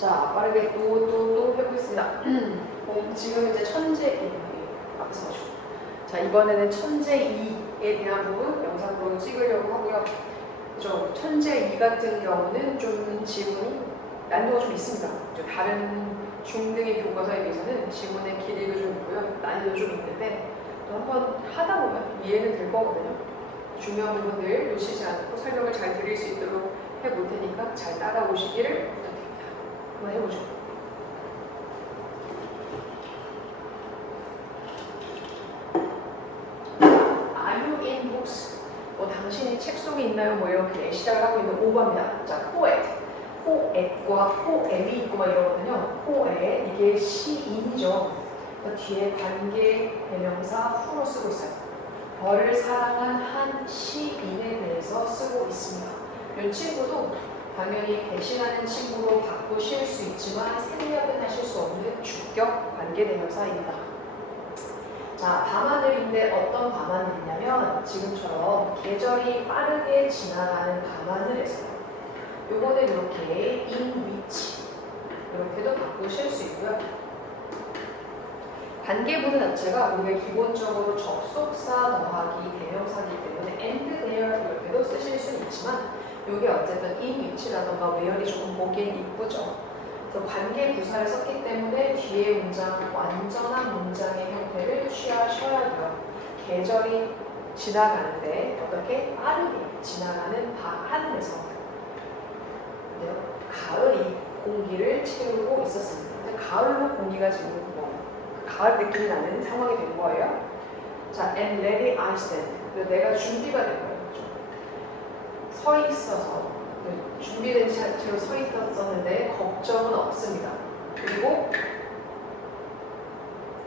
자, 빠르게 또 해보겠습니다. 지금 이제 천재 앞에서 가죠. 자, 이번에는 천재 2에 대한 부분 영상으로 찍으려고 하고요. 그죠? 천재 2 같은 경우는 좀 지문이 난이도가 좀 있습니다. 다른 중등의 교과서에 비해서는 지문의 길이도 좀 있고요. 난이도 좀 있는데 또 한번 하다 보면 이해는 될 거거든요. 중요한 부분들 놓치지 않고 설명을 잘 드릴 수 있도록 해볼 테니까 잘 따라오시기를 부탁드립니다. 한번 해보죠. Are you in books? 당신이 책 속에 있나요? 이렇게 시작을 하고 있는 5번입니다. 자, poet과 poem이 있고 막 이러거든요. poet, 이게 시인이죠. 뒤에 관계, 대명사, 후로 쓰고 있어요. 별을 사랑한 한 시인에 대해서 쓰고 있습니다. 이 친구도 당연히 배신하는 친구로 바꾸실 수 있지만 생략은 하실 수 없는 주격 관계대명사입니다. 자, 밤하늘인데 어떤 밤하늘이냐면 지금처럼 계절이 빠르게 지나가는 밤하늘에서요. 요거는 이렇게 in which 이렇게도 바꾸실 수 있고요. 관계부사 자체가 우리가 기본적으로 접속사 더하기 대명사이기 때문에 and there 이렇게도 쓰실 수는 있지만 이게 어쨌든 in which라던가 where이 조금 보기엔 이쁘죠. 그래서 관계부사를 썼기 때문에 뒤에 문장 완전한 문장의 형태를 취하셔야 돼요. 계절이 지나가는데 어떻게 빠르게 지나가는 하늘에서 가을이 공기를 채우고 있었습니다. 가을로 공기가 지금 가을 느낌이 나는 상황이 된 거예요. 자, and ready I stand. 내가 준비가 된 거예요. 서 있어서 준비된 채로 서 있었는데 걱정은 없습니다. 그리고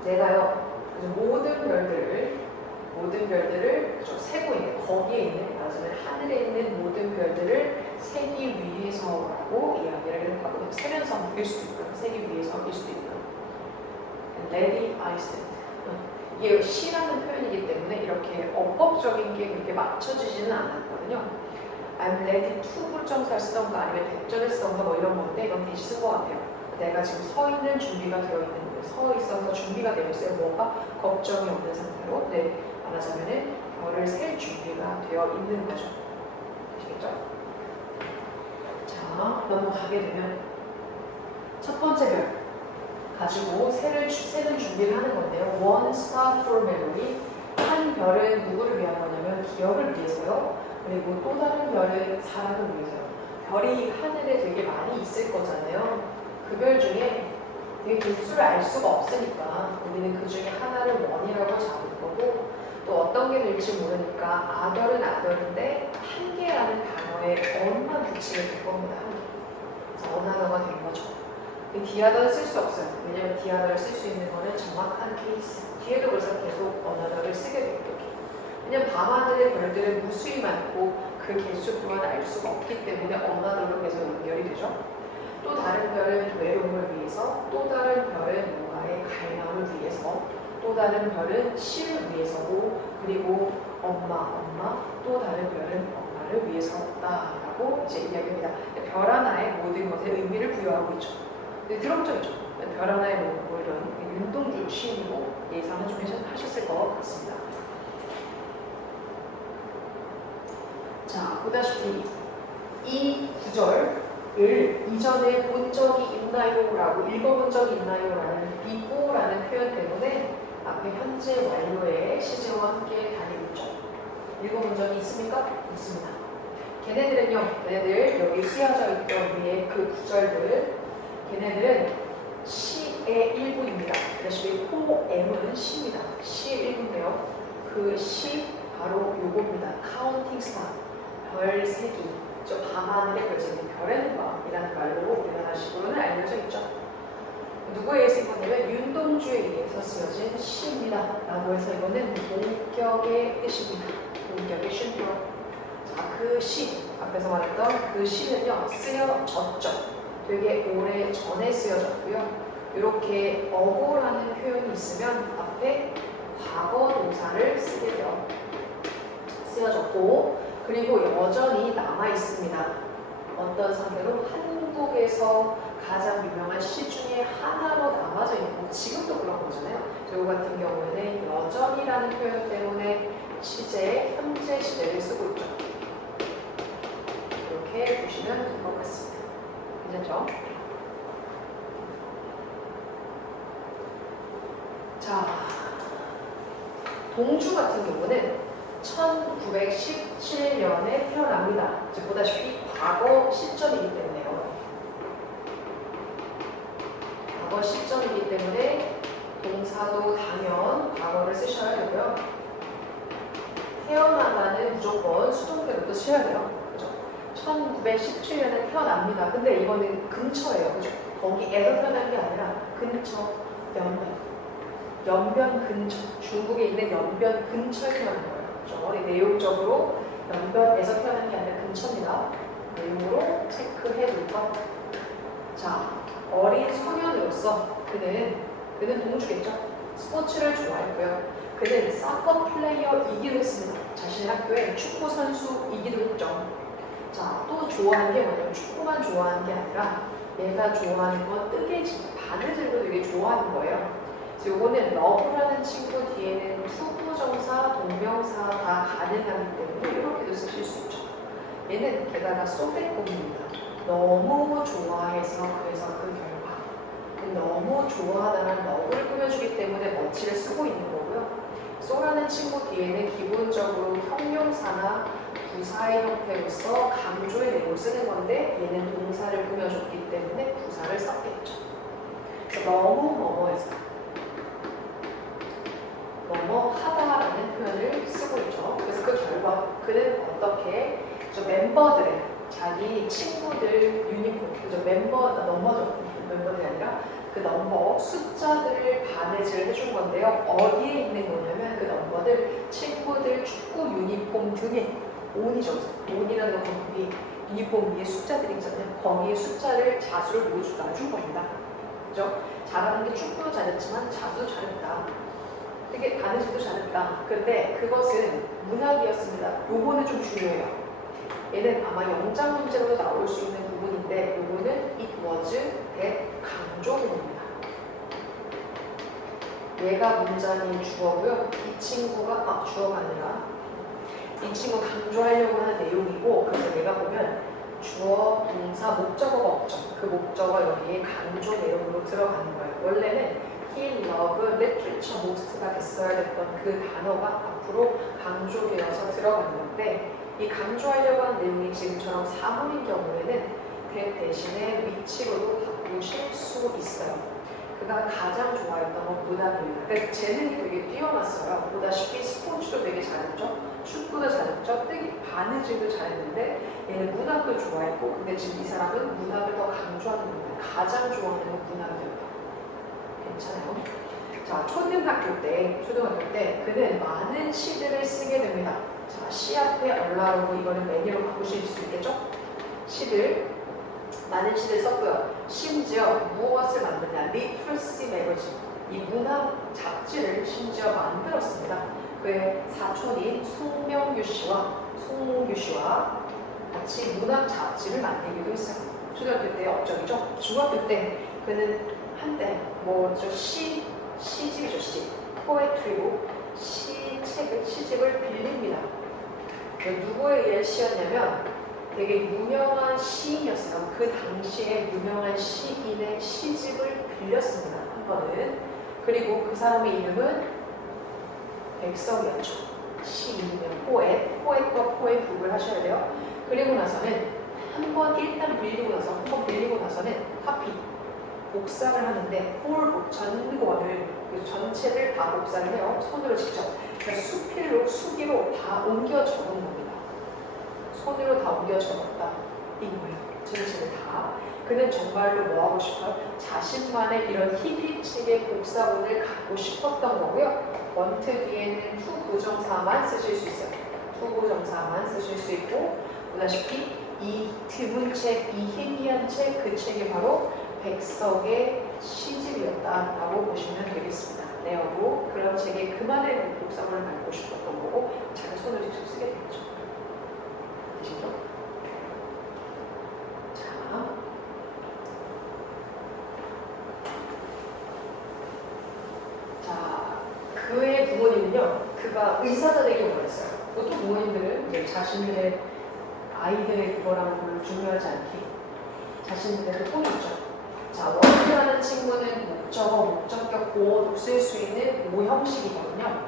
내가요 모든 별들을 세고 있는 거기에 있는 말하자면 하늘에 있는 모든 별들을 세기 위해서라고 이야기를 하거든요. 세면서일 수도 있고요. 세기 위해서일 수도 있고요. Ready I stand. 이게 시라는 표현이기 때문에 이렇게 어법적인 게 그렇게 맞춰지지는 않았거든요. I'm ready to 불정사를 쓰던가 아니면 대전을 쓰던가 뭐 이런 건데 이건 대시 쓴 것 같아요. 내가 지금 서 있는 준비가 되어 있는 거예요. 서 있어서 준비가 되어 있어요. 뭔가 걱정이 없는 상태로 말하자면은 별을 셀 준비가 되어 있는 거죠. 아시겠죠? 자, 넘어가게 되면 첫 번째 별 가지고 세는 준비를 하는 건데요. One star for memory. 한 별은 누구를 위한 거냐면 기억을 위해서요. 그리고 또 다른 별은 사랑을 위해서요. 별이 하늘에 되게 많이 있을 거잖아요. 그 별 중에 되게 개수를 알 수가 없으니까 우리는 그 중에 하나를 원이라고 잡을 거고 또 어떤 게 될지 모르니까 아덜은 아덜인데 한 개라는 단어에 언만 붙이게 될 겁니다. 자, 언하나가 된 거죠. 디아더를 쓸 수 없어요. 왜냐면 디아더를 쓸 수 있는 거는 정확한 케이스. 뒤에도 그래서 계속 언어를 쓰게 되거든요. 왜냐면 밤하늘의 별들은 무수히 많고 그 개수 또한 알 수가 없기 때문에 언어로 계속 연결이 되죠. 또 다른 별은 외로움을 위해서, 또 다른 별은 뭔가의 갈망을 위해서, 또 다른 별은 시를 위해서고, 그리고 엄마, 또 다른 별은 엄마를 위해서다라고 이제 이야기합니다. 별 하나에 모든 것에 의미를 부여하고 있죠. 들어보죠. 별 하나에 뭐 이런 윤동주 시인으로 예상을 좀 하셨을 것 같습니다. 자, 보다시피 이 구절을 이전에 본 적이 있나요? 라고 읽어본 적이 있나요? 라는 before라는 표현 때문에 앞에 현재 완료의 시제와 함께 다니고 있죠. 읽어본 적이 있습니까? 있습니다. 걔네들 여기 쓰여져 있던 위에 그 구절들 걔네들은 시의 일부입니다. 그다음에 poem은 시입니다. 시의 일부인데요. 그 시 바로 요겁니다. counting star, 별 세기. 저 밤하늘의 별세기, 별의 누방이라는 말로 우리나라식으로는 알려져 있죠. 누구에 의해서 쓴 거냐면 윤동주에 의해서 쓰여진 시입니다. 라고 해서 이거는 본격의 뜻입니다. 본격의 쉼표. 자, 그 시, 앞에서 말했던 그 시는요, 쓰여졌죠. 되게 오래 전에 쓰여졌고요. 이렇게 어고라는 표현이 있으면 앞에 과거 동사를 쓰게 돼요. 쓰여졌고 그리고 여전히 남아 있습니다. 어떤 상태로 한국에서 가장 유명한 시 중에 하나로 남아져 있고 지금도 그런 거잖아요. 이거 같은 경우에는 여전이라는 표현 때문에 시제, 현재 시제를 쓰고 있죠. 이렇게 보시면 될 것 같습니다. 괜찮죠? 자, 동주 같은 경우는 1917년에 태어납니다. 이제 보다시피 과거 시점이기 때문에요. 과거 시점이기 때문에 동사도 당연 과거를 쓰셔야 되고요. 태어나다는 무조건 수동태로도 쓰셔야 돼요. 그죠? 1917년에 태어납니다. 근데 이거는 근처예요. 그죠? 거기에서 태어난 게 아니라 근처, 연변 근처. 중국에 있는 연변 근처에 태어난 거예요. 그죠? 내용적으로 연변에서 태어난 게 아니라 근처입니다. 내용으로 체크해 둘 것. 자, 어린 소년으로서 그는 동주겠죠. 스포츠를 좋아했고요. 그는 사커 플레이어이기도 했습니다. 자신의 학교에 축구 선수이기도 했죠. 자, 또 좋아하는 게 뭐냐면 축구만 좋아하는 게 아니라 얘가 좋아하는 건 뜨개질, 바느질도 되게 좋아하는 거예요. 그래서 요거는 러브라는 친구 뒤에는 투부정사, 동명사가 가능하기 때문에 이렇게도 쓰실 수 있죠. 얘는 게다가 소백곰입니다. 너무 좋아해서 그래서 그 결과 너무 좋아하다는 러브를 꾸며주기 때문에 멋지를 쓰고 있는 거고요. 소라는 친구 뒤에는 기본적으로 형용사나 부사의 형태로서 강조의 내용을 쓰는 건데 얘는 동사를 꾸며줬기 때문에 부사를 썼겠죠. 너무 뭐뭐해서 뭐뭐하다라는 표현을 쓰고 있죠. 그래서 그 결과 그는 어떻게 멤버들의 자기 친구들 유니폼, 그죠? 멤버들이 아니라 그 넘버 숫자들을 바느질 해준 건데요. 어디에 있는 거냐면 그 넘버들 친구들 축구 유니폼 등에 온이죠. 온이라는 건 거기 유니폼 위에 숫자들이 있잖아요. 거기에 숫자를 자수를 놔준 겁니다. 그죠? 잘하는 게 축구도 잘했지만 자수도 잘했다. 되게 바느질도 잘했다. 근데 그것은 문학이었습니다. 요거는 좀 중요해요. 얘는 아마 영장 문제로 나올 수 있는 부분인데 요거는 it was that 강조문입니다. 얘가 문장의 주어고요. 이 친구가 주어가 아니라 이 친구 강조하려고 하는 내용이고 그래서 얘가 보면 주어, 동사, 목적어가 없죠. 그 목적어 여기에 강조 내용으로 들어가는 거예요. 원래는 he loved literature most가 됐어야 됐던 그 단어가 앞으로 강조되어서 들어가는 건데 이 강조하려고 하는 내용이 지금처럼 사물인 경우에는 that 대신에 위치로도 바꾸실 수 있어요. 그가 가장 좋아했던 건 문학입니다. 그러니까 재능이 되게 뛰어났어요. 보다시피 스포츠도 되게 잘했죠. 축구도 잘했죠. 바느질도 잘했는데 얘는 문학도 좋아했고 근데 지금 이 사람은 문학을 더 강조하는 겁니다. 가장 좋아하는 건 문학이었다. 괜찮아요? 자, 초등학교 때 그는 많은 시들을 쓰게 됩니다. 자, 시 앞에 얼라라고 이거는 매니로 바꾸실 수 있겠죠? 많은 시를 썼고요. 심지어 무엇을 만드냐? 리트러시 매거진, 이 문학 잡지를 심지어 만들었습니다. 그의 사촌인 송명규 씨와 같이 문학 잡지를 만들기도 했어요. 초등학교 때 업적이죠. 중학교 때 그는 한때 시집이죠. 포에트리북, 시집을 빌립니다. 누구에 의한 시였냐면 되게 유명한 시인이었어요. 그 당시에 유명한 시인의 시집을 빌렸습니다. 한 번은. 그리고 그 사람의 이름은 백석이었죠. 시인이면 포엣과 포에북을 하셔야 돼요. 그리고 나서는 한 번 빌리고 나서는 카피, 복사를 하는데 전권을 전체를 다 복사를 해요. 손으로 직접. 그러니까 수기로 다 옮겨 적은 겁니다. 손으로 다 옮겨 적었다. 이거예요. 전체를 다. 그는 정말로 뭐 하고 싶어요? 자신만의 이런 희비치게 복사본을 갖고 싶었던 거고요. 원트 뒤에는 투부정사만 쓰실 수 있어요. 투부정사만 쓰실 수 있고, 보다시피 이 드문 책, 이 희미한 책, 그 책이 바로 백석의 시집이었다라고 보시면 되겠습니다. 네어로 그런 책에 그만의 복사본을 갖고 싶었던 거고, 자기 손으로 직접 쓰게 되죠. 되시죠? 자, 그의 부모님은요, 그가 의사가 되길 원했어요. 보통 부모님들은 이제 자신들의 아이들의 그거랑 별로 중요하지 않게 자신들의 꿈이 있죠. 자, 원이라는 친구는 목적어, 목적격, 보어도 쓸 수 있는 오형식이거든요.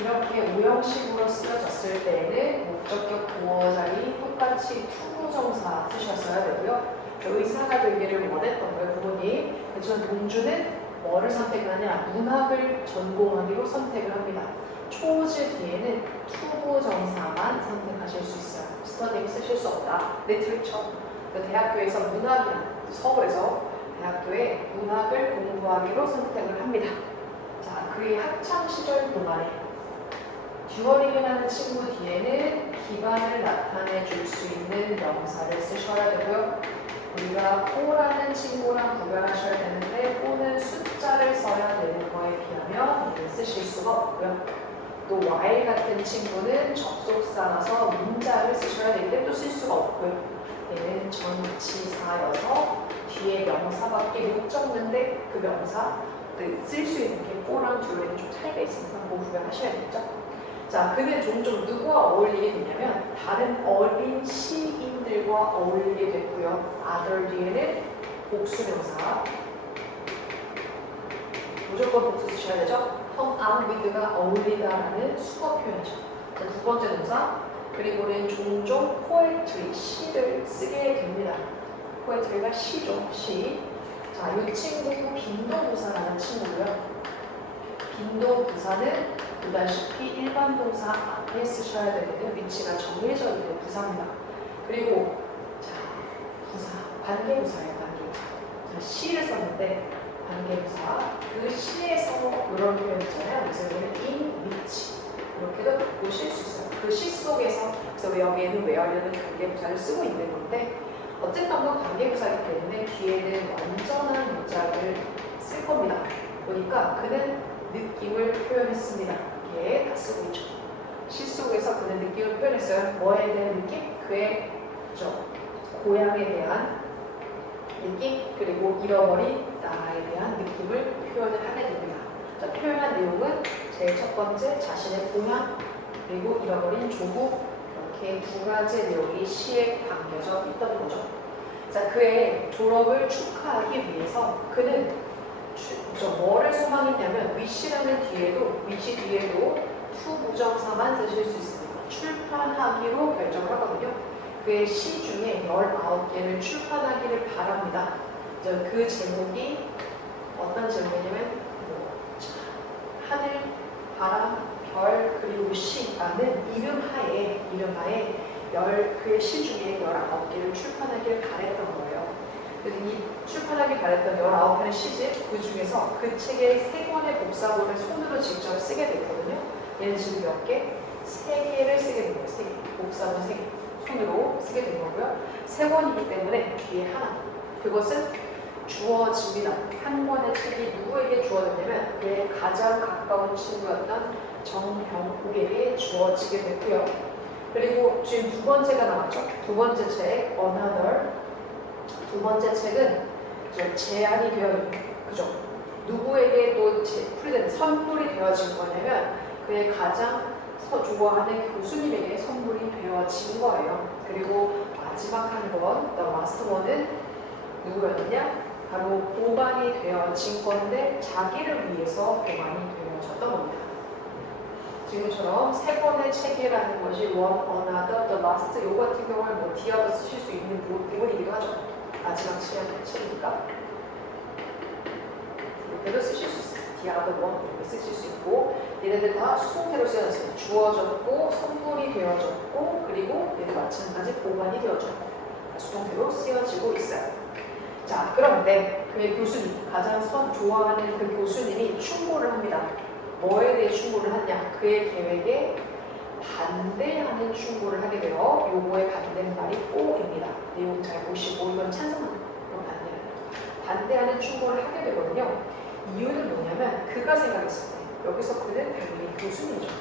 이렇게 오형식으로 쓰여졌을 때에는 목적격, 보어 자리 똑같이 투부정사 쓰셨어야 되고요. 의사가 되기를 원했던 거예요, 부모님. 그렇지만 동주는 뭐를 선택하냐? 문학을 전공하기로 선택을 합니다. 초즈 뒤에는 투부정사만 선택하실 수 있어요. 스터디를 쓰실 수 없다. 리터처. 대학교에서 문학이나 서울에서 대학교에 문학을 공부하기로 선택을 합니다. 자, 그의 학창 시절 동안에 듀어링이라는 친구 뒤에는 기반을 나타내 줄 수 있는 명사를 쓰셔야 되고요. 우리가 꼬라는 친구랑 구별하셔야 되는데 꼬는 숫자를 써야 되는 거에 비하면 이를 쓰실 수가 없고요. 또 Y 같은 친구는 접속사라서 문자를 쓰셔야 되는데 또 쓸 수가 없고요. 얘는 전치사여서 뒤에 명사밖에 못 적는데 그 명사 쓸 수 있는 게 꼬랑 듀어링은 좀 차이가 있으니까 뭐 구별하셔야겠죠. 자, 그는 종종 누구와 어울리게 되냐면 다른 어린 시인들과 어울리게 됐고요. other 뒤에는 복수명사 무조건 복수 쓰셔야 되죠. hang out with가 어울리다라는 수거 표현이죠. 자, 두 번째 동사 그리고는 종종 poetry, 시를 쓰게 됩니다. poetry가 시죠, 시. 자, 이 친구 빈도부사라는 친구고요. 빈도부사는 보다시피 일반 동사 앞에 쓰셔야 되는데 위치가 정해져 있는 부사입니다. 그리고 자, 부사, 관계부사예요, 관계부사. 자, 시를 썼는데 관계부사, 그 시에서 이런 표현 있잖아요. 그래서 여기는 in which 이렇게도 보실 수 있어요. 그 시 속에서, 그래서 여기에는 where라는 관계부사를 쓰고 있는 건데 어쨌든 건 관계부사이기 때문에 뒤에는 완전한 문장을 쓸 겁니다. 보니까 그는 느낌을 표현했습니다. 이게 다 쓰고 있죠. 시 속에서 그는 느낌을 표현했어요. 뭐에 대한 느낌? 그의 고향에 대한 느낌, 그리고 잃어버린 나라에 대한 느낌을 표현을 하게 됩니다. 자, 표현한 내용은 제일 첫 번째 자신의 고향, 그리고 잃어버린 조국, 이렇게 두 가지 내용이 시에 담겨져 있던 거죠. 자, 그의 졸업을 축하하기 위해서 그는 뭐를 소망했냐면 wish라는 뒤에도 wish 뒤에도 투부정사만 쓰실 수 있습니다. 출판하기로 결정을 하거든요. 그의 시 중에 19개를 출판하기를 바랍니다. 그 제목이 어떤 제목이냐면 하늘, 바람, 별, 그리고 시라는 이름하에 그의 시 중에 19개를 출판하기를 바랬던 거예요. 그래서 이 출판하길 바랬던 19편의 시집, 그 중에서 그 책의 3권의 복사본을 손으로 직접 쓰게 됐거든요. 얘는 지금 몇 개? 3개를 쓰게 된 거예요. 3개. 복사본 3개. 손으로 쓰게 된 거고요. 3권이기 때문에 뒤에 하나. 그것은 주어집니다. 한 권의 책이 누구에게 주어졌냐면 그의 가장 가까운 친구였던 정병국에게 주어지게 됐고요. 그리고 지금 두 번째가 나왔죠. 두 번째 책, Another. 두 번째 책은 제안이 되어 있는, 그죠? 누구에게 또 선물이 되어진 거냐면 그의 가장 좋아하는 교수님에게 선물이 되어진 거예요. 그리고 마지막 한 권, The Last One은 누구였느냐? 바로 보관이 되어진 건데 자기를 위해서 보관이 되어졌던 겁니다. 지금처럼 3권의 책이라는 것이 One, Another, The Last 요 같은 경우는 뭐 디아도 쓰실 수 있는 부분이기도 하죠. 마지막 책이니까 이렇게도 쓰실 수 있어요. 디아도 원 이렇게 쓰실 수 있고 얘네들 다 수동태로 쓰여졌어요. 주어졌고 선물이 되어졌고 그리고 얘도 마찬가지 보관이 되어졌고 수동태로 쓰여지고 있어요. 자, 그런데 그의 교수님, 가장 좋아하는 그 교수님이 충고를 합니다. 뭐에 대해 충고를 하냐? 그의 계획에 반대하는 충고를 하게 되어 요거에 반대는 말이 꼬입니다. 내용 잘 보시고 이건 찬성하는 반대하는 충고를 하게 되거든요. 이유는 뭐냐면 그가 생각했을 때 여기서 그는 당연히 교수님이죠.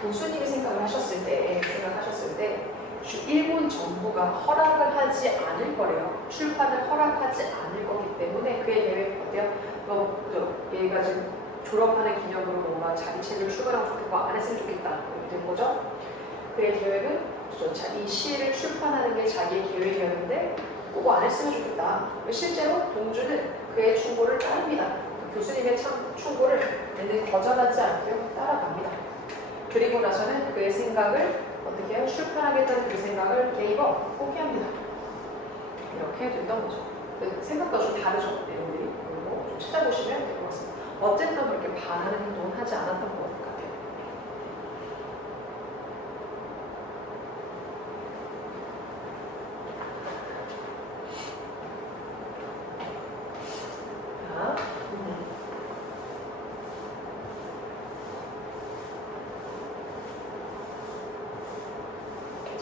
교수님이 생각하셨을 때 일본 정부가 허락을 하지 않을 거래요. 출판을 허락하지 않을 거기 때문에 그의 계획 어때요? 얘가 지금 졸업하는 기념으로 뭔가 자기 책을 출간하고 좋겠고 안 했으면 좋겠다 이렇게 된 거죠. 그의 계획은 이 시를 출판하는 게 자기의 계획이었는데 꼭 안 했으면 좋겠다. 실제로 동주는 그의 충고를 따릅니다. 교수님의 충고를 얘는 거절하지 않고요. 따라갑니다. 그리고 나서는 그의 생각을 어떻게 해요? 출판하겠다는 그 생각을 게이버 포기합니다. 이렇게 됐던 거죠. 생각과 좀 다르죠. 내용들이. 좀 찾아보시면 될 것 같습니다. 어쨌든 그렇게 반하는 행동은 하지 않았던 것 같아요.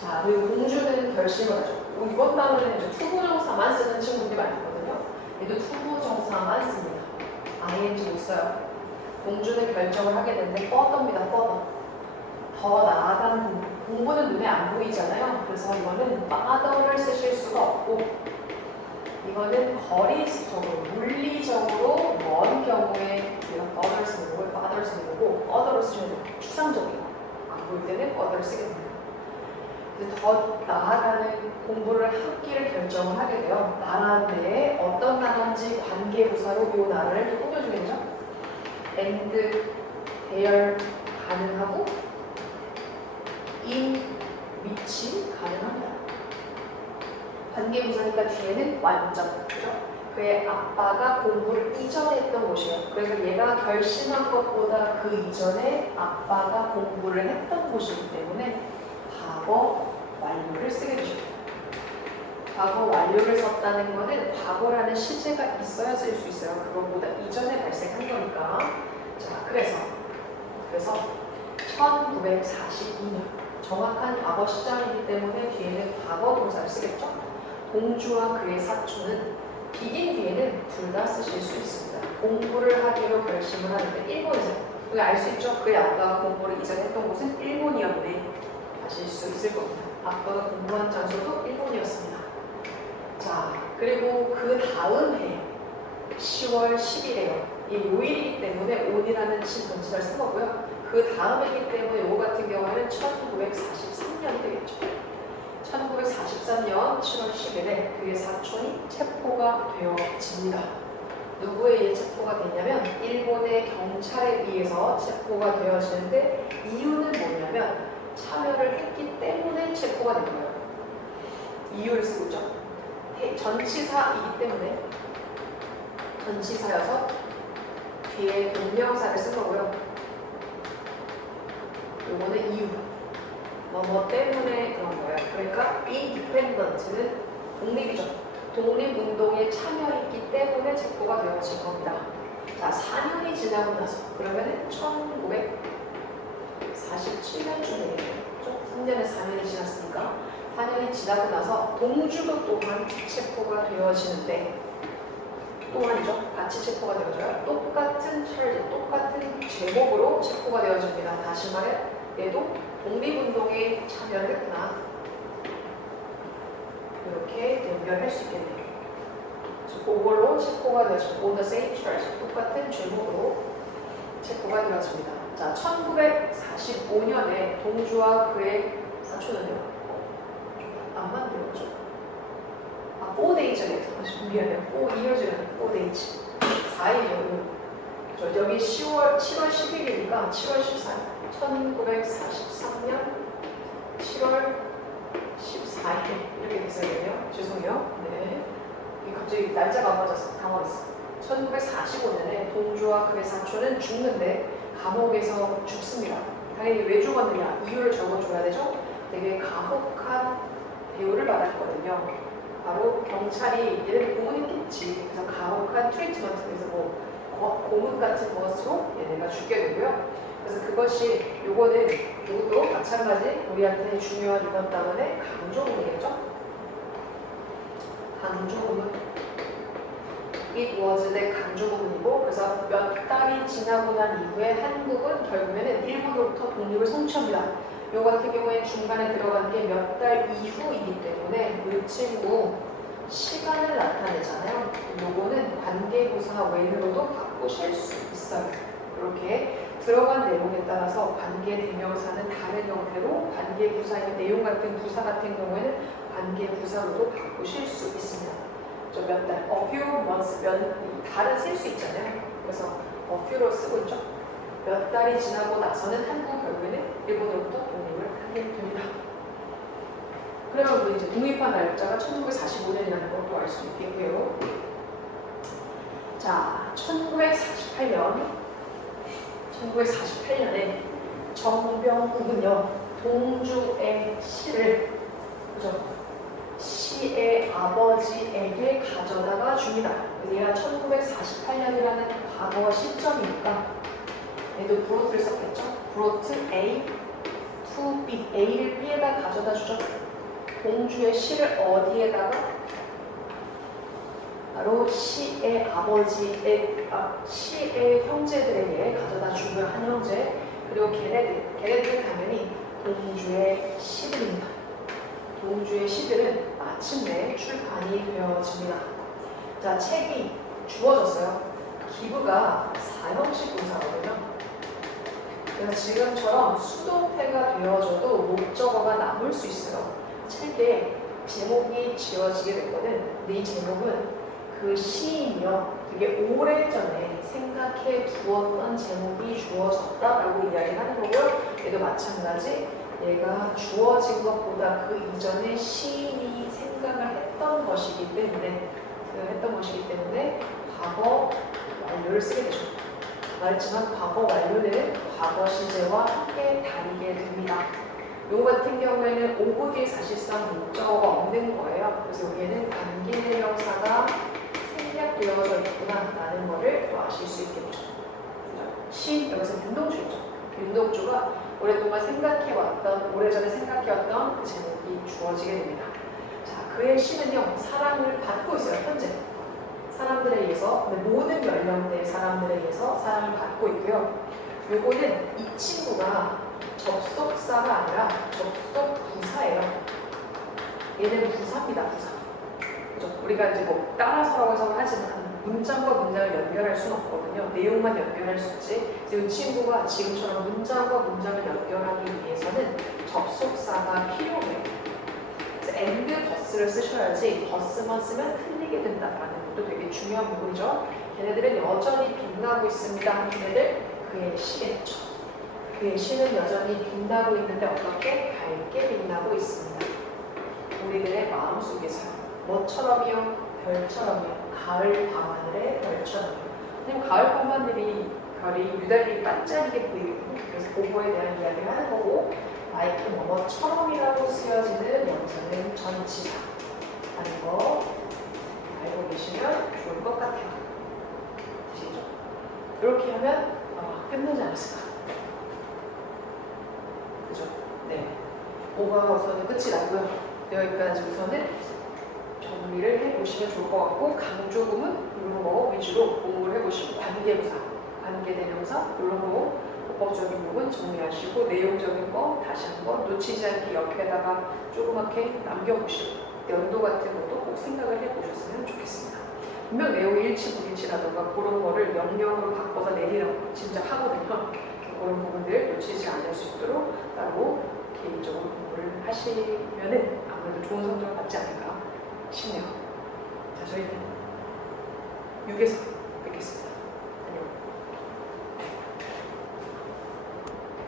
자, 그리고 공주는 결심을 하죠. 이번 단어는 이제 투부정사만 쓰는 친구들이 많거든요. 얘도 투부정사만 씁니다. ing 못 써요. 공주는 결정을 하게 되는데 further입니다. further. 더 나아간 공부는 눈에 안 보이잖아요. 그래서 이거는 further를 쓰실 수가 없고 이거는 거리적으로, 물리적으로 먼 경우에 우리가 further 쓰는 거고 further 쓰는 거고 further로 쓰시면 돼요. 추상적이고 안 보일 때는 further를 쓰게 됩니다. 더 나아가는 공부를 하기를 결정을 하게 돼요. 나라 내에 어떤 나라인지 관계부사로 이 나라를 꾸며주는 거죠. and, there 가능하고 in, which 가능합니다. 관계부사니까 뒤에는 완전. 그죠? 그의 아빠가 공부를 이전에 했던 곳이에요. 그래서 얘가 결심한 것보다 그 이전에 아빠가 공부를 했던 곳이기 때문에 과거 완료를 쓰게 되죠. 과거 완료를 썼다는 것은 과거라는 시제가 있어야 쓸 수 있어요. 그것보다 이전에 발생한 거니까. 자, 그래서 1942년 정확한 과거 시점이기 때문에 뒤에는 과거 동사를 쓰겠죠. 공주와 그의 사촌은 비긴 뒤에는 둘 다 쓰실 수 있습니다. 공부를 하기로 결심을 하는데 일본에서 우리 알 수 있죠. 그의 아빠가 공부를 이전에 했던 곳은 일본이었네. 아실 수 있을 겁니다. 아빠가 공부한 장소도 일본이었습니다. 자, 그리고 그 다음 해 10월 10일에요. 이 요일이기 때문에 온이라는 동사를 쓴 거고요. 그 다음 해이기 때문에 이거 같은 경우에는 1943년이 되겠죠. 1943년 7월 10일에 그의 사촌이 체포가 되어집니다. 누구에 의해 체포가 되냐면 일본의 경찰에 의해서 체포가 되어지는데 이유는 뭐냐면 참여를 했기 때문에 체포가 된 거예요. 이유를 쓰고 있죠. 전치사이기 때문에 전치사여서 뒤에 동명사를 쓴 거고요. 요거는 이유. 뭐 때문에 그런 거예요. 그러니까 independent는 독립이죠. 독립운동에 참여했기 때문에 체포가 되어진 겁니다. 자, 4년이 지나고 나서 그러면은 1947년쯤 되겠네요. 3년에 4년이 지났으니까 4년이 지나고 나서 동주도 또한 체포가 되어지는데 또한이죠. 같이 체포가 되어져요. 똑같은 charge, 똑같은 제목으로 체포가 되어집니다. 다시 말해 얘도 독립운동에 참여를 했구나. 이렇게 연결할 수 있겠네요. 그걸로 체포가 되어집니다. On the same charge, 똑같은 제목으로 체포가 되어집니다. 자, 1945년에 동주와 그의 사촌은요. 안 만들었죠. 4 days죠. 미안해요. 4 years는 4 days. 4일이요. 여기 7월 10일이니까 7월 14일. 1943년 7월 14일 이렇게 됐어야 되네요. 죄송해요. 네. 갑자기 날짜가 안 맞아서 당황했어요. 1945년에 동주와 그의 사촌은 죽는데 감옥에서 죽습니다. 당연히 왜 죽었느냐 이유를 적어줘야 되죠. 되게 가혹한 대우를 받았거든요. 바로 경찰이 얘네를 고문했겠지. 그래서 가혹한 트리트먼트, 그래서 뭐 고문 같은 것으로 얘네가 죽게 되고요. 그래서 그것이 이것도 마찬가지 우리한테 중요한 이것 때문에 강조문이겠죠. 강조문. It was the 강조문이고 그래서 몇 달이 지나고 난 이후에 한국은 결국에는 일본으로부터 독립을 성취합니다. 요 같은 경우에 중간에 들어간 게 몇 달 이후이기 때문에 이 친구 시간을 나타내잖아요. 요거는 관계부사 when으로도 바꾸실 수 있어요. 이렇게 들어간 내용에 따라서 관계 대명사는 다른 형태로 관계 부사의 내용 같은 부사 같은 경우에는 관계 부사로도 바꾸실 수 있습니다. 몇 달, a few months, 달은 셀 수 있잖아요. 그래서 a few로 쓰고 있죠. 몇 달이 지나고 나서는 한국 결국에는 일본으로부터 독립을 하게 됩니다. 그러면 우리 이제 독립한 날짜가 1945년이라는 걸 또 알 수 있겠고요. 자, 1948년에 정병국은요, 동주의 시를, 그죠? 시의 아버지에게 가져다가 줍니다. 얘가 1948년이라는 과거 시점이니까 얘도 브로트를 썼겠죠? 브로트 A to B, A를 B에다 가져다 주죠. 동주의 시를 어디에다가? 바로 시의 시의 형제들에게 가져다 주고요. 한 형제. 그리고 걔네들 당연히 동주의 시들입니다. 동주의 시들은 마침내 출판이 되어집니다. 자, 책이 주어졌어요. 기부가 사형식 문사거든요. 그래서 지금처럼 수동태가 되어져도 목적어가 남을 수 있어요. 책에 제목이 지어지게 됐거든. 근데 이 제목은 그 시인이요, 되게 오래전에 생각해 두었던 제목이 주어졌다라고 이야기하는 거고요. 얘도 마찬가지. 얘가 주어진 것보다 그 이전에 시인이 생각을 했던 것이기 때문에 과거 완료를 쓰게 되죠. 말했지만 과거 완료는 과거 시제와 함께 다니게 됩니다. 요 같은 경우에는 오브 뒤에 사실상 목적어가 없는 거예요. 그래서 여기에는 관계대명사가 생략되어져 있구나 라는 거를 또 아실 수 있겠죠. 시인, 여기서 윤동주죠. 윤동주가 오랫동안 오래전에 생각해왔던 그 제목이 주어지게 됩니다. 자, 그의 시는요, 사랑을 받고 있어요, 현재. 사람들에 의해서, 모든 연령대의 사람들에 의해서 사랑을 받고 있고요. 요거는 이 친구가 접속사가 아니라 접속부사예요. 얘는 부사입니다, 부사. 그죠? 우리가 이제 뭐 따라서라고 해석을 하지만 문장과 문장을 연결할 수는 없거든요. 내용만 연결할 수 있지. 이 친구가 지금처럼 문장과 문장을 연결하기 위해서는 접속사가 필요해요. 그래서 and bus를 쓰셔야지 bus만 쓰면 틀리게 된다라는 것도 되게 중요한 부분이죠. 걔네들은 여전히 빛나고 있습니다. 걔네들 그의 시겠죠. 그의 시는 여전히 빛나고 있는데 어떻게? 밝게 빛나고 있습니다. 우리들의 마음속에서요. 뭐처럼이요? 별처럼이요. 가을 밤하늘의 별처럼이요. 왜냐면 가을 밤하늘이 별이 유달리 반짝이게 보이거든요. 그래서 그거에 대한 이야기를 하는 거고, like 뭐뭐처럼이라고 쓰여지는 여기서는 전치사 하는 거 알고 계시면 좋을 것 같아요. 아시겠죠? 이렇게 하면 끝나지 않았을까? 그죠? 네. 5가 우선은 끝이 나고요. 여기까지 우선은 정리를 해보시면 좋을 것 같고, 강조구문 이런 거 위주로 공부를 해보시고, 관계부사, 관계대명사 이런 거 법적인 부분 정리하시고, 내용적인 거 다시 한번 놓치지 않게 옆에다가 조그맣게 남겨보시고, 연도 같은 것도 꼭 생각을 해보셨으면 좋겠습니다. 분명 내용이 일치불일치라던가 그런 거를 명령으로 바꿔서 내리라고 진짜 하거든요. 그런 부분들 놓치지 않을 수 있도록 따로 개인적으로 공부를 하시면은 아무래도 좋은 성적을 받지 않을까 싶네요. 자, 저희는 6에서